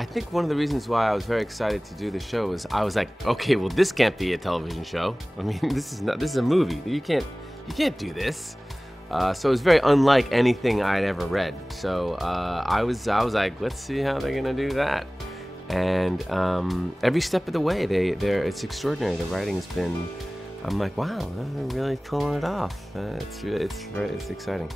I think one of the reasons why I was very excited to do the show is I was like, okay, well, this can't be a television show. I mean, this is a movie. You can't do this. So it was very unlike anything I'd ever read. So I was like, let's see how they're gonna do that. And every step of the way, it's extraordinary. The writing has been, I'm like, wow, they're really pulling it off. It's exciting.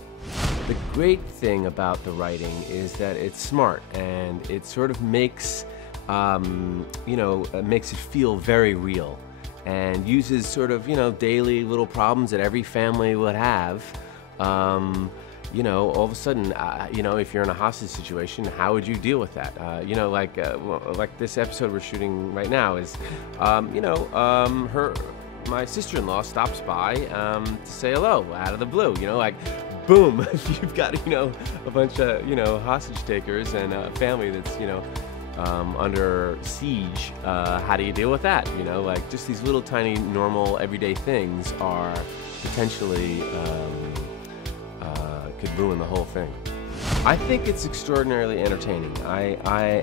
The great thing about the writing is that it's smart, and it sort of makes, makes it feel very real, and uses sort of, daily little problems that every family would have. All of a sudden, if you're in a hostage situation, how would you deal with that? Like this episode we're shooting right now is, my sister-in-law stops by to say hello out of the blue. Boom! If you've got a bunch of hostage takers and a family that's under siege, how do you deal with that? Just these little tiny normal everyday things are potentially could ruin the whole thing. I think it's extraordinarily entertaining. I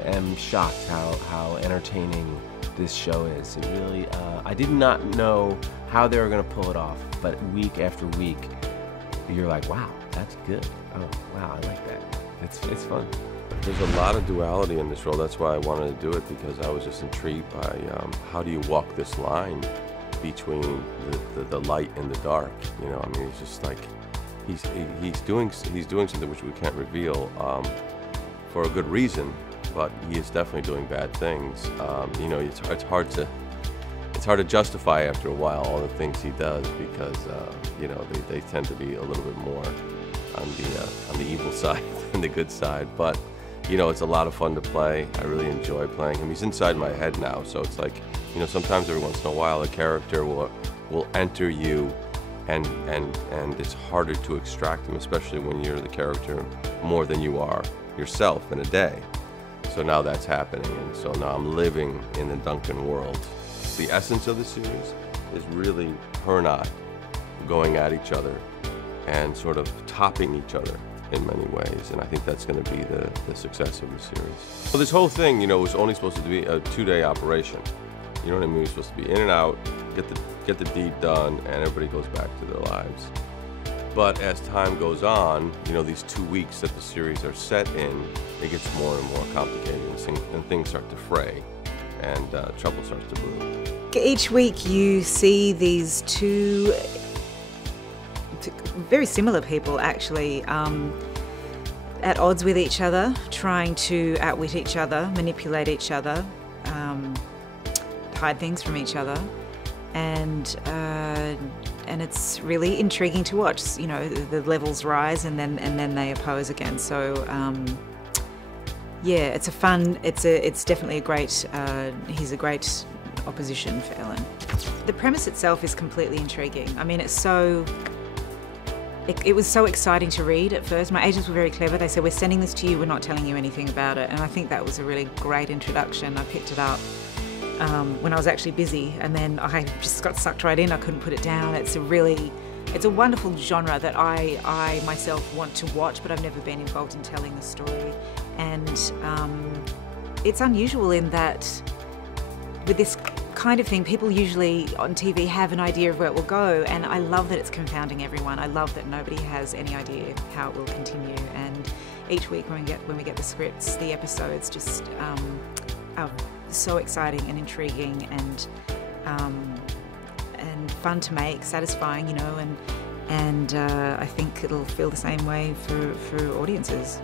am shocked how entertaining this show is. It really, I did not know how they were going to pull it off, but week after week, you're like, wow, that's good. Oh, wow, I like that. It's fun. There's a lot of duality in this role. That's why I wanted to do it, because I was just intrigued by how do you walk this line between the light and the dark. It's just like he's doing something which we can't reveal for a good reason, but he is definitely doing bad things. It's hard to justify after a while all the things he does, because they tend to be a little bit more on the evil side than the good side. But it's a lot of fun to play. I really enjoy playing him. He's inside my head now, so it's like sometimes every once in a while a character will enter you, and it's harder to extract him, especially when you're the character more than you are yourself in a day. So now that's happening, and so now I'm living in the Duncan world. The essence of the series is really her and I going at each other and sort of topping each other in many ways, and I think that's going to be the success of the series. Well, this whole thing, was only supposed to be a 2-day operation. You know what I mean? It was supposed to be in and out, get the deed done, and everybody goes back to their lives. But as time goes on, these 2 weeks that the series are set in, it gets more and more complicated, and things start to fray, and trouble starts to brew. Each week you see these two very similar people actually at odds with each other, trying to outwit each other, manipulate each other, hide things from each other, and it's really intriguing to watch. The levels rise and then they oppose again. So yeah, it's definitely a great. He's a great opposition for Ellen. The premise itself is completely intriguing. I mean, it was so exciting to read at first. My agents were very clever. They said, we're sending this to you, we're not telling you anything about it. And I think that was a really great introduction. I picked it up when I was actually busy, and then I just got sucked right in. I couldn't put it down. It's a wonderful genre that I myself want to watch, but I've never been involved in telling the story. And it's unusual in that with this kind of thing, people usually on TV have an idea of where it will go, and I love that it's confounding everyone. I love that nobody has any idea how it will continue, and each week when we get the scripts, the episodes just are so exciting and intriguing and fun to make, satisfying, and I think it'll feel the same way for audiences.